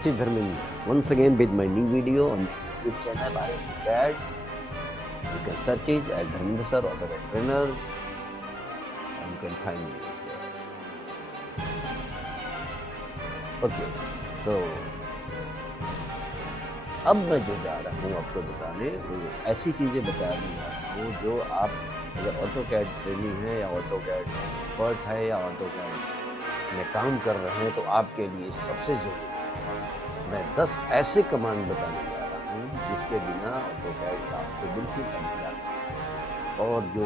Steve Herman once again with my new video on my YouTube channel AutoCAD. You can search it as Dharmendra Sir AutoCAD Trainer and you can find me here. Okay, so अब मैं जो जा रहा हूँ आपको बताने वो ऐसी चीज़ें बताने जा रहा हूँ जो आप अगर AutoCAD ट्रेनिंग है या AutoCAD एक्सपर्ट है या AutoCAD में काम कर रहे हैं तो आपके लिए सबसे जरूरी मैं 10 ऐसे कमांड बताने जा रहा हूँ जिसके बिना AutoCAD आपको बिल्कुल समझा और जो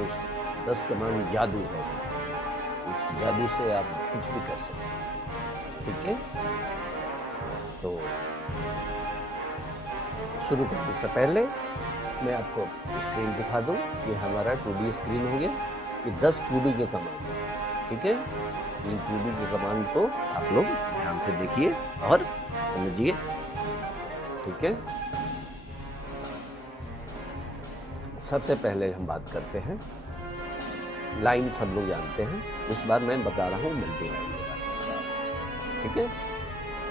10 कमांड जादू है इस जादू से आप कुछ भी कर सकते हैं। ठीक है, तो शुरू करने से पहले मैं आपको स्क्रीन दिखा दूं। ये हमारा 2D स्क्रीन हो गया। ये 10 2D के कमांड है। ठीक है, इन 2D के कमांड को आप लोग ध्यान से देखिए और समझिए। ठीक है, सबसे पहले हम बात करते हैं लाइन। सब लोग जानते हैं, इस बार मैं बता रहा हूँ मल्टी लाइन के बारे में। ठीक है,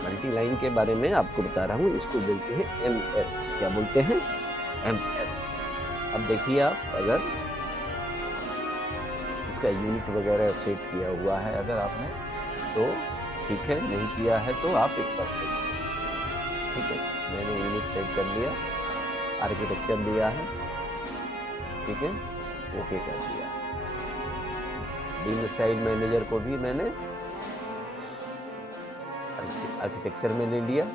मल्टी लाइन के बारे में आपको बता रहा हूँ। इसको बोलते हैं ML। क्या बोलते हैं? ML। अब देखिए, आप अगर इसका यूनिट वगैरह सेट किया हुआ है अगर आपने तो ठीक है, नहीं किया है तो आप एक बार सेट करें। ठीक है, मैंने यूनिट सेट कर लिया, आर्किटेक्चर दिया है। ठीक है, ओके कर दिया। बीम स्टाइल मैनेजर को भी मैंने आर्किटेक्चर में ले लिया।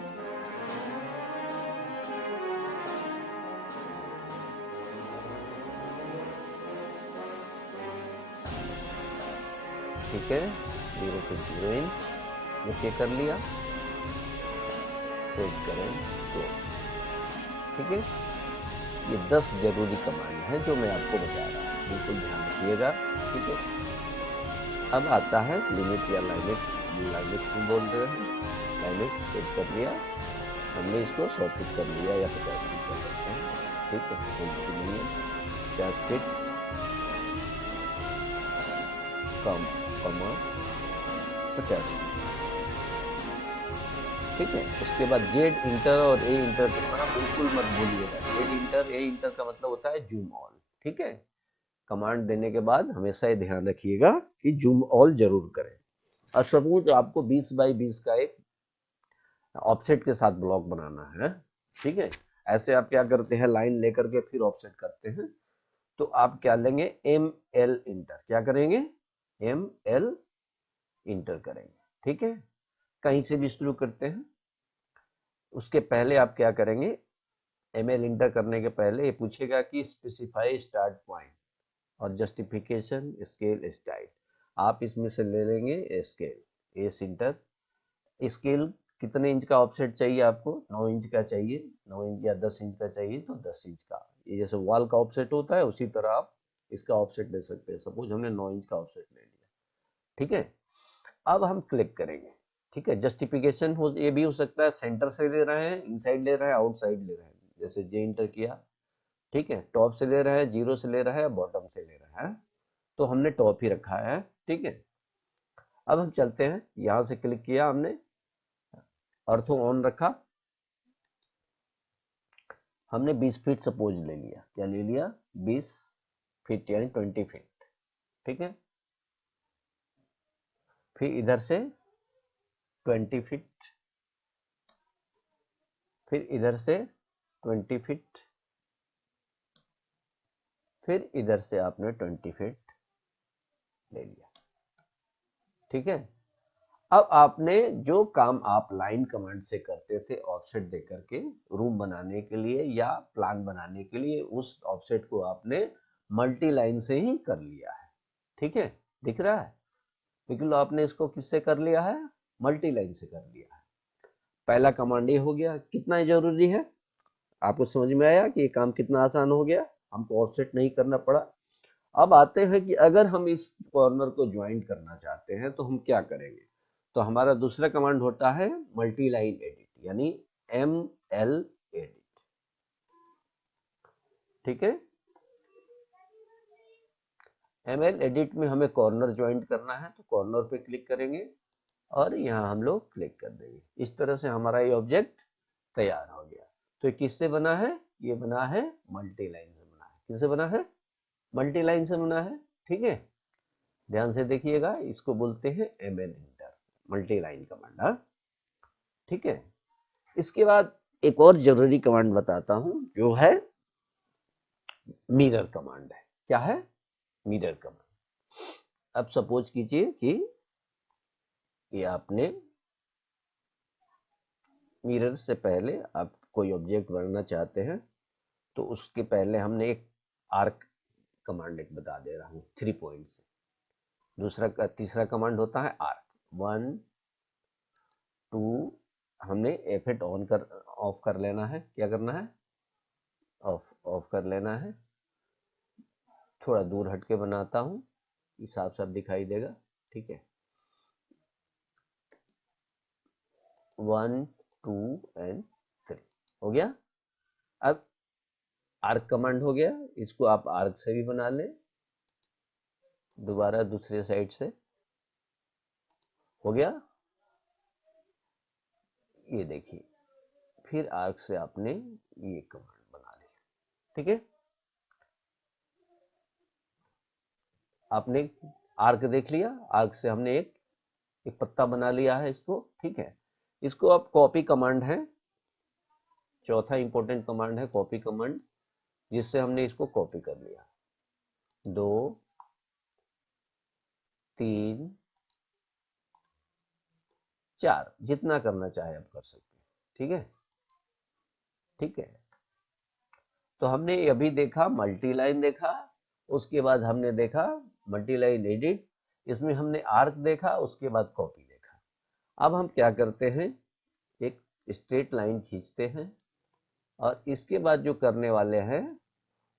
ठीक है, 0 से 0 इंच ओके कर लिया, सेट करें तो ठीक है। ये 10 जरूरी कमांड है जो मैं आपको बता रहा हूँ, बिल्कुल ध्यान रखिएगा। ठीक है, अब आता है लिमिट या लाइनेक्स बोल रहे हैं। लाइनेक्स सेट कर लिया हमने, इसको 100 फीट कर लिया या 50 फीट कर सकते हैं। ठीक है, 50 फीट कम 50। ठीक है, उसके बाद जेड इंटर और ए इंटर करना बिल्कुल मत भूलिएगा। जेड इंटर ए इंटर का मतलब होता है जूम ऑल। ठीक है, कमांड देने के बाद हमेशा ये ध्यान रखिएगा कि जूम ऑल जरूर करें। और सपोज आपको 20 बाई 20 का एक ऑफसेट के साथ ब्लॉक बनाना है। ठीक है, ऐसे आप क्या करते हैं, लाइन लेकर के फिर ऑफसेट करते हैं। तो आप क्या लेंगे, ML इंटर। क्या करेंगे, ML इंटर करेंगे। ठीक है, कहीं से भी शुरू करते हैं। उसके पहले आप क्या करेंगे, ML इंटर करने के पहले ये पूछेगा कि स्पेसिफाई स्टार्ट पॉइंट और जस्टिफिकेशन स्केल स्टाइल। आप इसमें से ले लेंगे स्केल, एस इंटर। स्केल कितने इंच का ऑफसेट चाहिए आपको, 9 इंच का चाहिए, 9 इंच या 10 इंच का चाहिए तो 10 इंच का। ये जैसे वॉल का ऑफसेट होता है उसी तरह आप इसका ऑफसेट ले सकते हैं। सपोज हमने 9 इंच का ऑफसेट ले लिया। ठीक है, अब हम क्लिक करेंगे। ठीक है, जस्टिफिकेशन हो ये भी हो सकता है सेंटर से ले रहे हैं, इनसाइड ले रहे हैं, आउटसाइड ले रहे हैं। जैसे जे इंटर किया, ठीक है, टॉप से ले रहा है, जीरो से ले रहा है, बॉटम से ले रहा है, तो हमने टॉप ही रखा है। ठीक है, अब हम चलते हैं, यहां से क्लिक किया हमने, ऑर्थो ऑन रखा, हमने 20 फीट सपोज ले लिया। क्या ले लिया, 20 फीट यानी 20 फीट। ठीक है, फिर इधर से 20 फीट, फिर इधर से 20 फीट, फिर इधर से आपने 20 फीट ले लिया। ठीक है, अब आपने जो काम आप लाइन कमांड से करते थे ऑफसेट दे करके रूम बनाने के लिए या प्लान बनाने के लिए, उस ऑफसेट को आपने मल्टी लाइन से ही कर लिया है। ठीक है, दिख रहा है, बिल्कुल आपने इसको किससे कर लिया है, मल्टी लाइन से कर लिया है। पहला कमांड ये हो गया। कितना जरूरी है, आपको समझ में आया कि ये काम कितना आसान हो गया, हमको ऑफसेट नहीं करना पड़ा। अब आते हैं कि अगर हम इस कॉर्नर को ज्वाइंट करना चाहते हैं तो हम क्या करेंगे। तो हमारा दूसरा कमांड होता है मल्टी लाइन एडिट, यानी ML एडिट। ठीक है, ML एडिट में हमें कॉर्नर ज्वाइंट करना है तो कॉर्नर पे क्लिक करेंगे। और यहाँ हम लोग क्लिक कर देंगे। इस तरह से हमारा ये ऑब्जेक्ट तैयार हो गया। तो ये किससे बना है? ये बना है मल्टी लाइन से बना है। किससे बना है? मल्टी लाइन से बना है। ठीक है, ध्यान से देखिएगा, इसको बोलते हैं mn inter, multi line command. हाँ, ठीक है। इसके बाद एक और जरूरी कमांड बताता हूं जो है मिरर कमांड है। क्या है? Mirror command. अब सपोज कीजिए कि ये आपने मिरर से पहले आप कोई ऑब्जेक्ट बनाना चाहते हैं, तो उसके पहले हमने एक आर्क कमांड एक बता दे रहा हूं 3 पॉइंट से। तीसरा कमांड होता है आर्क 1 2। हमने F8 ऑफ कर लेना है। क्या करना है? ऑफ कर लेना है। थोड़ा दूर हटके बनाता हूं, साफ साफ दिखाई देगा। ठीक है, 1 2 एंड 3 हो गया। अब आर्क कमांड हो गया, इसको आप आर्क से भी बना लें, दोबारा दूसरे साइड से। हो गया, ये देखिए, फिर आर्क से आपने ये कमांड बना लिया। ठीक है, आपने आर्क देख लिया, आर्क से हमने एक पत्ता बना लिया है इसको। ठीक है, इसको अब कॉपी कमांड है, चौथा इंपॉर्टेंट कमांड है कॉपी कमांड, जिससे हमने इसको कॉपी कर लिया। 2 3 4 जितना करना चाहे आप कर सकते हैं। ठीक है, ठीक है। तो हमने अभी देखा मल्टी लाइन देखा, उसके बाद हमने देखा मल्टी लाइन एडिट, इसमें हमने आर्क देखा, उसके बाद कॉपी देखा। अब हम क्या करते हैं, एक स्ट्रेट लाइन खींचते हैं, और इसके बाद जो करने वाले हैं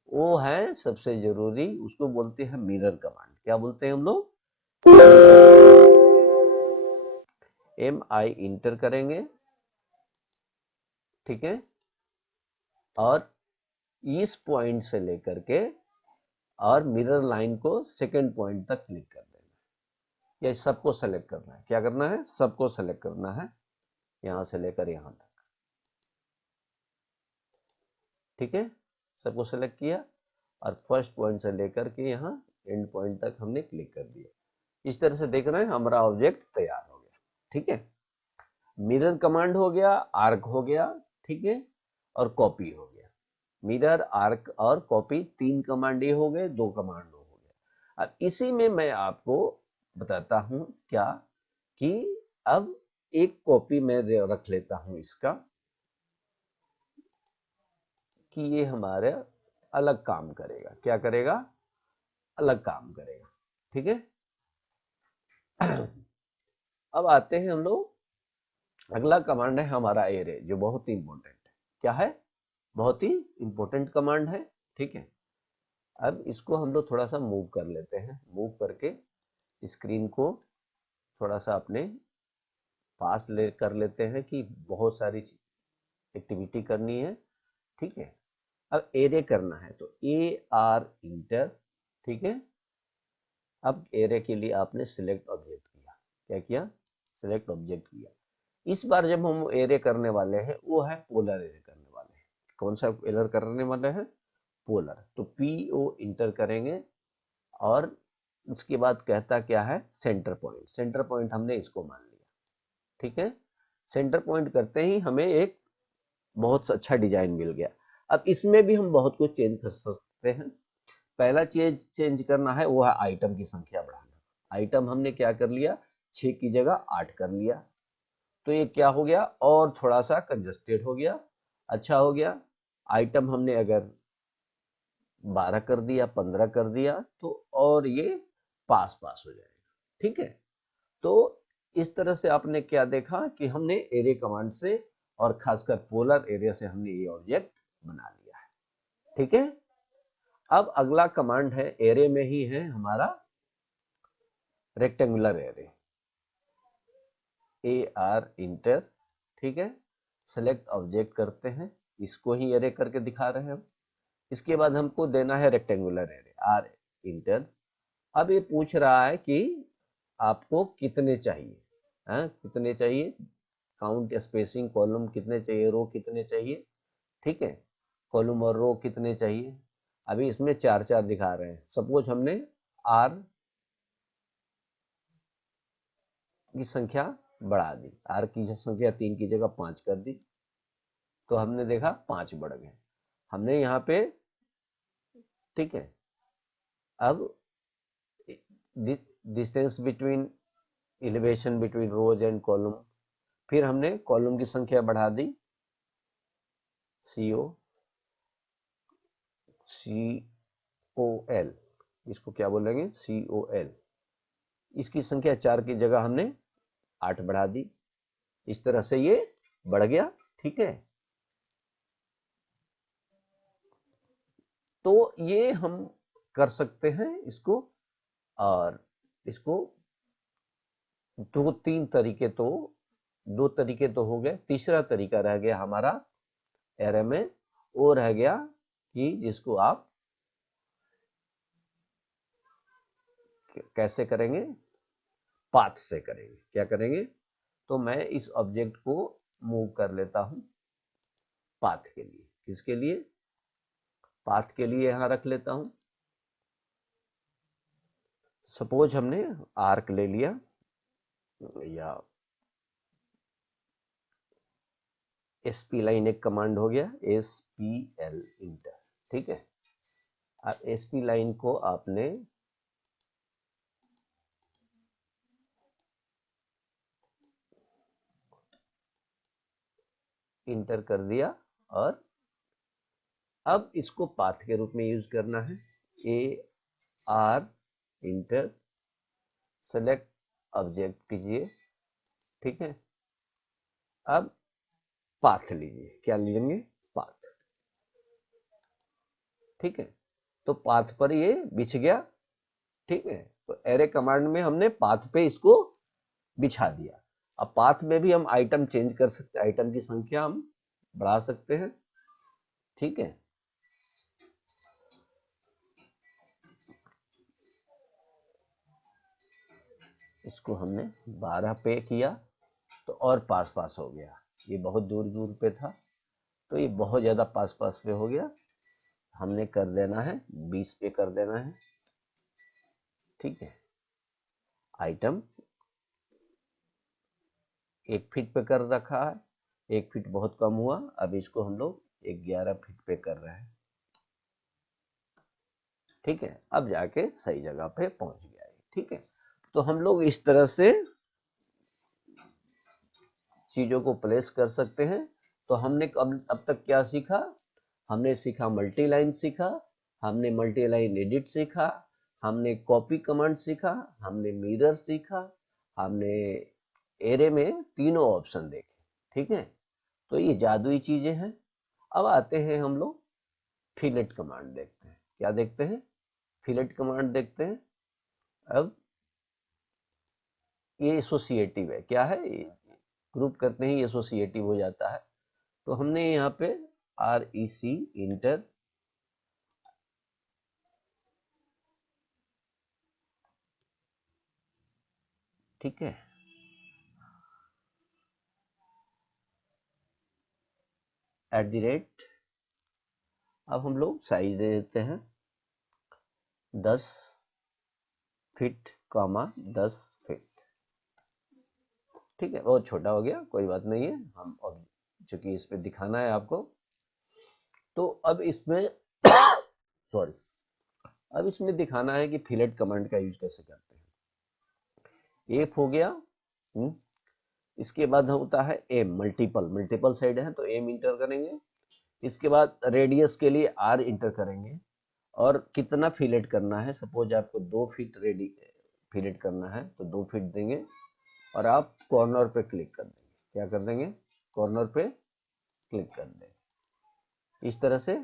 वो है सबसे जरूरी, उसको बोलते हैं मिरर कमांड। क्या बोलते हैं हम लोग? MI इंटर करेंगे। ठीक है, और इस पॉइंट से लेकर के और मिरर लाइन को सेकंड पॉइंट तक क्लिक कर देना। ये सबको सेलेक्ट करना है। क्या करना है? सबको सेलेक्ट करना है, यहां से लेकर यहां तक। ठीक है, सबको सेलेक्ट किया, और फर्स्ट पॉइंट से लेकर के यहाँ एंड पॉइंट तक हमने क्लिक कर दिया। इस तरह से देख रहे हैं हमारा ऑब्जेक्ट तैयार हो गया। ठीक है, मिरर कमांड हो गया, आर्क हो गया, ठीक है, और कॉपी हो गया। मिरर, आर्क और कॉपी 3 कमांड ये हो गए, 2 कमांड हो गया। अब इसी में मैं आपको बताता हूं क्या, कि अब एक कॉपी मैं रख लेता हूं इसका, कि ये हमारे अलग काम करेगा। क्या करेगा? अलग काम करेगा। ठीक है, अब आते हैं हम लोग, अगला कमांड है हमारा एरे, जो बहुत ही इंपॉर्टेंट है। क्या है? बहुत ही इंपॉर्टेंट कमांड है। ठीक है, अब इसको हम लोग थोड़ा सा मूव कर लेते हैं, मूव करके स्क्रीन को थोड़ा सा अपने पास कर लेते हैं, कि बहुत सारी एक्टिविटी करनी है। ठीक है, अब एरे करना है, तो AR इंटर। ठीक है, अब एरे के लिए आपने सिलेक्ट ऑब्जेक्ट किया। क्या किया? सिलेक्ट ऑब्जेक्ट किया। इस बार जब हम एरे करने वाले हैं, वो है पोलर एरे करने वाले हैं। कौन सा एरे करने वाले हैं? पोलर। तो PO इंटर करेंगे, और उसके बाद कहता क्या है? Centre point. सेंटर पॉइंट हमने इसको मान लिया। ठीक है, सेंटर पॉइंट करते ही हमें एक बहुत अच्छा डिजाइन मिल गया। अब इसमें भी हम बहुत कुछ चेंज कर सकते हैं। पहला चीज चेंज करना है वो है आइटम की संख्या बढ़ाना। आइटम हमने क्या कर लिया? 6 की जगह 8 कर लिया। तो ये क्या हो गया? और थोड़ा सा कंजस्टेड हो गया, अच्छा हो गया। आइटम हमने अगर 12 कर दिया, 15 कर दिया, तो और ये पास पास हो जाएगा। ठीक है, तो इस तरह से आपने क्या देखा, कि हमने एरे कमांड से और खासकर पोलर एरिया से हमने ये ऑब्जेक्ट बना लिया है। ठीक है, अब अगला कमांड है, एरे में ही है हमारा, रेक्टेंगुलर एरे। AR inter. ठीक है, सेलेक्ट ऑब्जेक्ट करते हैं, इसको ही एरे करके दिखा रहे हैं हम। इसके बाद हमको देना है रेक्टेंगुलर एरे, R इंटर। अब ये पूछ रहा है कि आपको कितने चाहिए। कितने चाहिए, काउंट स्पेसिंग कॉलम कितने चाहिए, रो कितने चाहिए, ठीक है, कॉलम और रो कितने चाहिए। अभी इसमें चार चार दिखा रहे हैं। सपोज हमने आर की संख्या बढ़ा दी, आर की संख्या 3 की जगह 5 कर दी, तो हमने देखा 5 बढ़ गए हमने यहाँ पे, ठीक है। अब distance between elevation between rows and column, फिर हमने कॉलम की संख्या बढ़ा दी, COL, इसको क्या बोलेंगे, COL, इसकी संख्या 4 की जगह हमने 8 बढ़ा दी। इस तरह से ये बढ़ गया, ठीक है। तो ये हम कर सकते हैं इसको, और इसको दो तरीके तो हो गए। तीसरा तरीका रह गया हमारा एरे में, वो रह गया कि जिसको आप कैसे करेंगे, पाथ से करेंगे। क्या करेंगे, तो मैं इस ऑब्जेक्ट को मूव कर लेता हूं पाथ के लिए। किसके लिए, पाथ के लिए यहां रख लेता हूं। सपोज हमने आर्क ले लिया, या SP लाइन एक कमांड हो गया, SPL इंटर, ठीक है। अब SP लाइन को आपने इंटर कर दिया, और अब इसको पाथ के रूप में यूज करना है। AR इंटर, सेलेक्ट ऑब्जेक्ट कीजिए, ठीक है। अब पाथ लीजिए, क्या लेंगे, पाथ, ठीक है। तो पाथ पर ये बिछ गया, ठीक है। तो एरे कमांड में हमने पाथ पे इसको बिछा दिया। अब पाथ में भी हम आइटम चेंज कर सकते हैं, आइटम की संख्या हम बढ़ा सकते हैं, ठीक है। इसको हमने 12 पे किया, तो और पास पास हो गया। ये बहुत दूर दूर पे था, तो ये बहुत ज्यादा पास पास पे हो गया। हमने कर देना है 20 पे कर देना है, ठीक है। आइटम 1 फीट पे कर रखा है, 1 फीट बहुत कम हुआ, अब इसको हम लोग 11 फीट पे कर रहे हैं, ठीक है। अब जाके सही जगह पे पहुंच गया है, ठीक है। तो हम लोग इस तरह से चीजों को प्लेस कर सकते हैं। तो हमने अब तक क्या सीखा, हमने सीखा मल्टी लाइन सीखा, हमने मल्टी लाइन एडिट सीखा, हमने कॉपी कमांड सीखा, हमने मिरर सीखा, हमने एरे में तीनों ऑप्शन देखे, ठीक है। तो ये जादुई चीजें हैं। अब आते हैं हम लोग फिलेट कमांड देखते हैं। क्या देखते हैं, फिलेट कमांड देखते हैं। अब ये एसोसिएटिव है, क्या है, ग्रुप करते ही एसोसिएटिव हो जाता है। तो हमने यहाँ पे REC इंटर, ठीक है। @ अब हम लोग साइज दे देते हैं 10 फीट, 10 फीट, ठीक है। बहुत छोटा हो गया, कोई बात नहीं है, हम अब चूंकि इस पे दिखाना है आपको, तो अब इसमें सॉरी, अब इसमें दिखाना है कि फिलेट कमांड का यूज कैसे करते हैं। एफ हो गया, इसके बाद होता है एम, मल्टीपल साइड है तो एम इंटर करेंगे। इसके बाद रेडियस के लिए आर इंटर करेंगे, और कितना फिलेट करना है। सपोज आपको 2 फीट फिलेट करना है, तो 2 फीट देंगे, और आप कॉर्नर पे क्लिक कर देंगे। क्या कर देंगे, कॉर्नर पे क्लिक कर देंगे। इस तरह से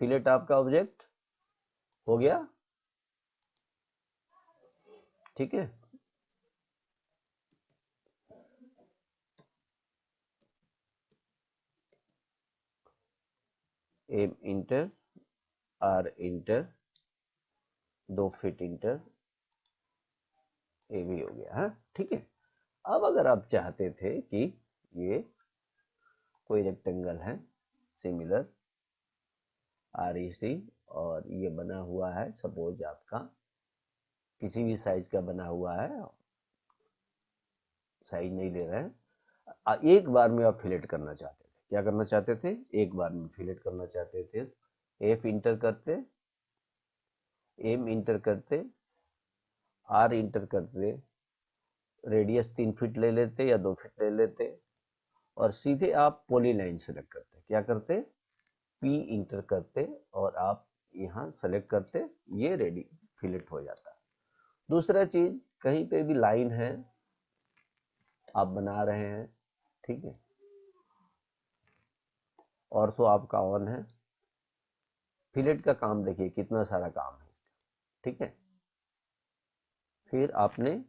फिलेट आपका ऑब्जेक्ट हो गया, ठीक है। M enter, r enter, 2 feet enter, ये भी हो गया है, ठीक है। अब अगर आप चाहते थे कि ये कोई रेक्टेंगल है सिमिलर REC और ये बना हुआ है, सपोज आपका किसी भी साइज का बना हुआ है, साइज नहीं ले रहे हैं, एक बार में आप फिलेट करना चाहते थे, क्या करना चाहते थे, एक बार में फिलेट करना चाहते थे, F इंटर करते, M इंटर करते, R इंटर करते, रेडियस 3 फीट ले लेते या 2 फीट ले लेते और सीधे आप पॉलीलाइन सेलेक्ट करते, क्या करते, P इंटर करते और आप यहाँ सेलेक्ट करते, ये रेडी फिलेट हो जाता है। दूसरा चीज, कहीं पे भी लाइन है आप बना रहे हैं, ठीक है, और तो आपका ऑन है, फिलेट का काम देखिए कितना सारा काम है इसका, ठीक है। फिर आपने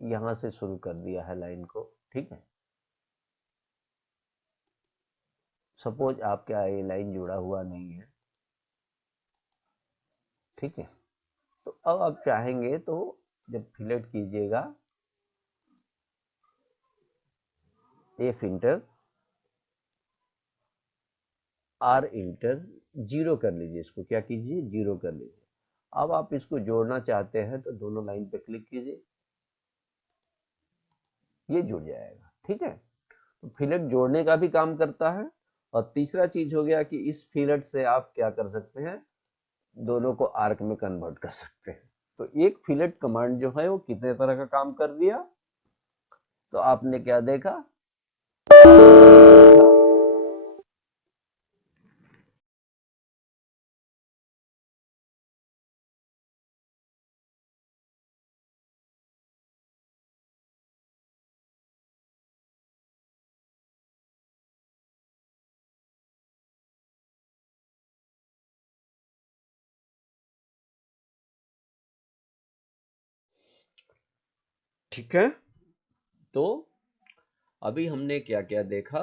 यहां से शुरू कर दिया है लाइन को, ठीक है। सपोज आपका ये लाइन जुड़ा हुआ नहीं है, ठीक है, तो अब आप चाहेंगे तो जब फिलेट कीजिएगा F inter, R inter, zero कर लीजिए, इसको क्या कीजिए, जीरो कर लीजिए। अब आप इसको जोड़ना चाहते हैं तो दोनों लाइन पे क्लिक कीजिए, ये जुड़ जाएगा, ठीक है। तो फिलेट जोड़ने का भी काम करता है और तीसरा चीज हो गया कि इस फिलेट से आप क्या कर सकते हैं, दोनों को आर्क में कन्वर्ट कर सकते हैं। तो एक फिलेट कमांड जो है वो कितने तरह का काम कर दिया, तो आपने क्या देखा, ठीक है। तो अभी हमने क्या क्या देखा,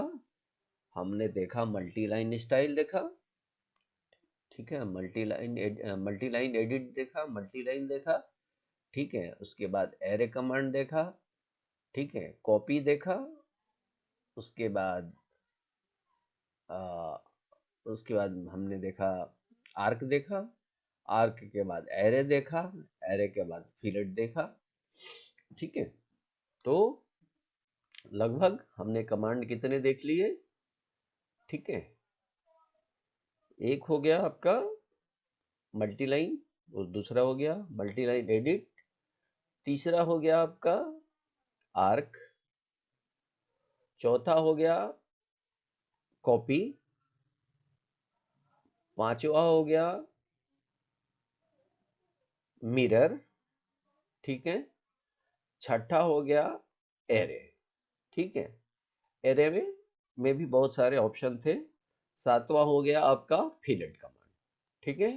हमने देखा मल्टी लाइन स्टाइल देखा, ठीक है, मल्टी लाइन एडिट देखा, मल्टी लाइन देखा, ठीक है, उसके बाद एरे कमांड देखा, ठीक है, कॉपी देखा, उसके बाद आ, उसके बाद हमने देखा आर्क देखा, आर्क के बाद एरे देखा, एरे के बाद फिलेट देखा, ठीक है। तो लगभग हमने कमांड कितने देख लिए, ठीक है, एक हो गया आपका मल्टी लाइन और दूसरा हो गया मल्टी लाइन एडिट, तीसरा हो गया आपका आर्क, चौथा हो गया कॉपी, पांचवा हो गया मिरर, ठीक है, छठा हो गया एरे, ठीक है, एरे में भी बहुत सारे ऑप्शन थे, सातवां हो गया आपका फिलेट कमांड, ठीक है।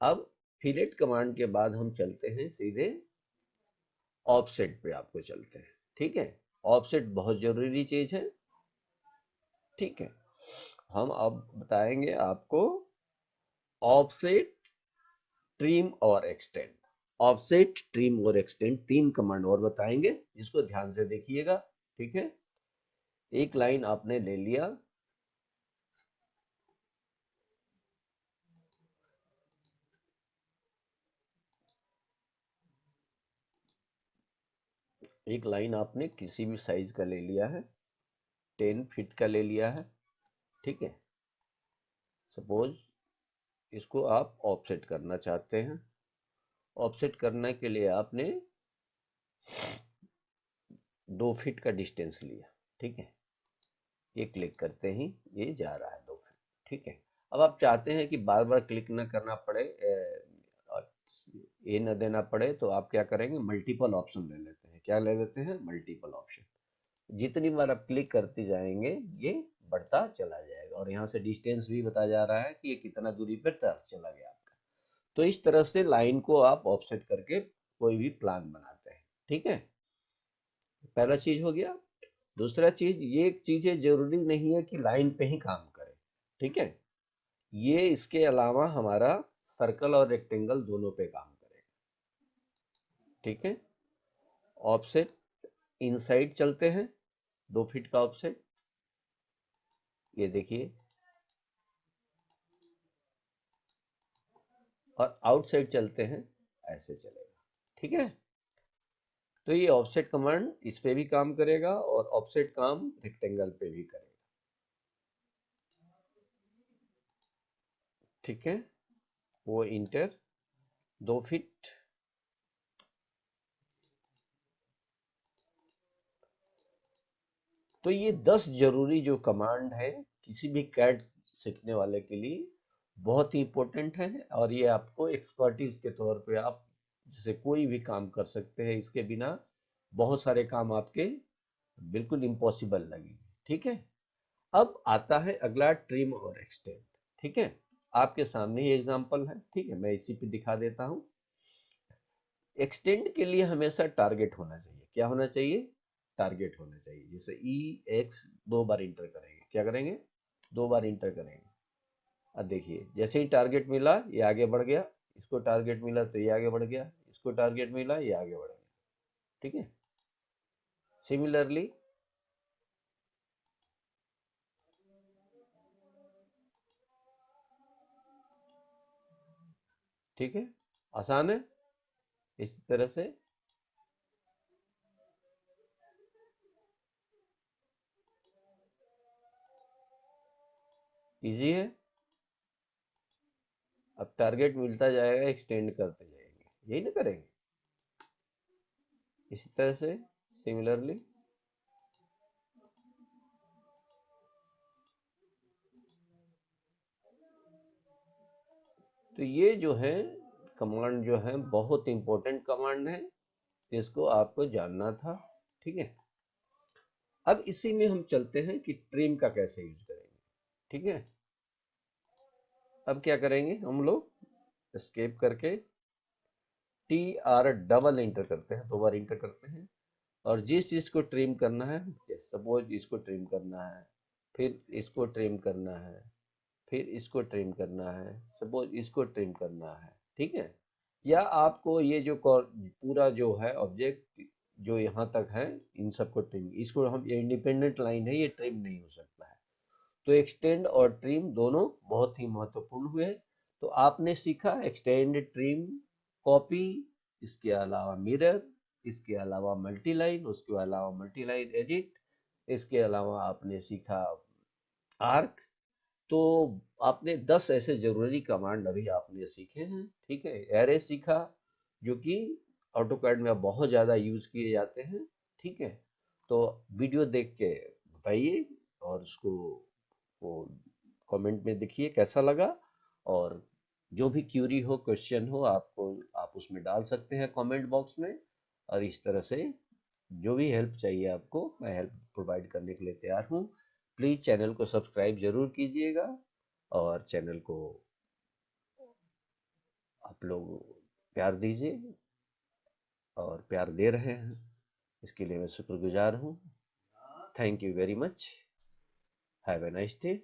अब फिलेट कमांड के बाद हम चलते हैं सीधे ऑफसेट पे, आपको चलते हैं, ठीक है। ऑफसेट बहुत जरूरी चीज है, ठीक है। हम अब बताएंगे आपको ऑफसेट, ट्रिम और एक्सटेंड, ऑफसेट, ट्रिम और एक्सटेंड, तीन कमांड और बताएंगे जिसको ध्यान से देखिएगा, ठीक है। एक लाइन आपने ले लिया, एक लाइन आपने किसी भी साइज का ले लिया है, 10 फीट का ले लिया है, ठीक है। सपोज इसको आप ऑफसेट करना चाहते हैं, ऑफसेट करने के लिए आपने 2 फीट का डिस्टेंस लिया, ठीक है, ये क्लिक करते ही ये जा रहा है 2 फीट, ठीक है। अब आप चाहते हैं कि बार बार क्लिक ना करना पड़े, और ये न देना पड़े, तो आप क्या करेंगे, मल्टीपल ऑप्शन ले लेते हैं, क्या ले लेते हैं, मल्टीपल ऑप्शन। जितनी बार आप क्लिक करते जाएंगे ये बढ़ता चला जाएगा और यहाँ से डिस्टेंस भी बताया जा रहा है कि ये कितना दूरी पर चला गया आपका। तो इस तरह से लाइन को आप ऑफसेट करके कोई भी प्लान बनाते हैं, ठीक है, पहला चीज हो गया। दूसरा चीज, ये चीजें जरूरी नहीं है कि लाइन पे ही काम करे, ठीक है, ये इसके अलावा हमारा सर्कल और रेक्टेंगल दोनों पे काम करेगा, ठीक है। ऑफसेट इनसाइड चलते हैं 2 फीट का ऑफसेट, ये देखिए, और आउटसाइड चलते हैं ऐसे चलेगा। ठीक है, तो ये ऑफसेट कमांड इस पे भी काम करेगा और ऑफसेट काम रेक्टेंगल पे भी करेगा। ठीक है, वो इंटर 2 फीट, तो ये 10 जरूरी जो कमांड है किसी भी कैड सीखने वाले के लिए बहुत ही इंपॉर्टेंट है, और ये आपको एक्सपर्टीज के तौर पे आप जैसे कोई भी काम कर सकते हैं, इसके बिना बहुत सारे काम आपके बिल्कुल इम्पॉसिबल लगेंगे। ठीक है, अब आता है अगला ट्रिम और एक्सटेंड। ठीक है, आपके सामने ही एग्जांपल है। ठीक है, मैं इसी पे दिखा देता हूँ। एक्सटेंड के लिए हमेशा टारगेट होना चाहिए। क्या होना चाहिए? टारगेट होना चाहिए। जैसे ई एक्स 2 बार इंटर करेंगे, क्या करेंगे? 2 बार इंटर करेंगे। अब देखिए, जैसे ही टारगेट मिला ये आगे बढ़ गया, इसको टारगेट मिला तो ये आगे बढ़ गया, इसको टारगेट मिला ये आगे बढ़ गया। ठीक है, सिमिलरली ठीक है, आसान है। इसी तरह से इजी है। अब टारगेट मिलता जाएगा, एक्सटेंड करते जाएंगे, यही ना करेंगे। इसी तरह से सिमिलरली तो ये जो है कमांड जो है बहुत इंपॉर्टेंट कमांड है, इसको आपको जानना था। ठीक है, अब इसी में हम चलते हैं कि ट्रिम का कैसे यूज करेंगे। ठीक है, अब क्या करेंगे हम लोग, एस्केप करके टी आर डबल इंटर करते हैं, 2 बार इंटर करते हैं, और जिस चीज को ट्रिम करना है, सपोज इसको ट्रिम करना है, फिर इसको ट्रिम करना है, फिर इसको ट्रिम करना है, सपोज इसको ट्रिम करना है। ठीक है, या आपको ये जो पूरा जो है ऑब्जेक्ट जो यहाँ तक है, इन सबको ट्रिम, इसको हम, ये इंडिपेंडेंट लाइन है, ये ट्रिम नहीं हो सकता है। तो एक्सटेंड और ट्रिम दोनों बहुत ही महत्वपूर्ण हुए। तो आपने सीखा एक्सटेंड, ट्रिम, कॉपी, इसके अलावा मिरर, इसके अलावा मल्टी लाइन, उसके अलावा मल्टी लाइन एडिट, इसके अलावा आपने सीखा आर्क। तो आपने 10 ऐसे जरूरी कमांड अभी आपने सीखे हैं। ठीक है, एरे सीखा जो कि ऑटोकैड में बहुत ज़्यादा यूज किए जाते हैं। ठीक है, तो वीडियो देख के बताइए और उसको वो कमेंट में देखिए कैसा लगा, और जो भी क्यूरी हो, क्वेश्चन हो, आपको आप उसमें डाल सकते हैं कमेंट बॉक्स में। और इस तरह से जो भी हेल्प चाहिए आपको, मैं हेल्प प्रोवाइड करने के लिए तैयार हूँ। प्लीज़ चैनल को सब्सक्राइब जरूर कीजिएगा, और चैनल को आप लोग प्यार दीजिए, और प्यार दे रहे हैं, इसके लिए मैं शुक्रगुजार हूँ। Thank you very much. Have a nice day.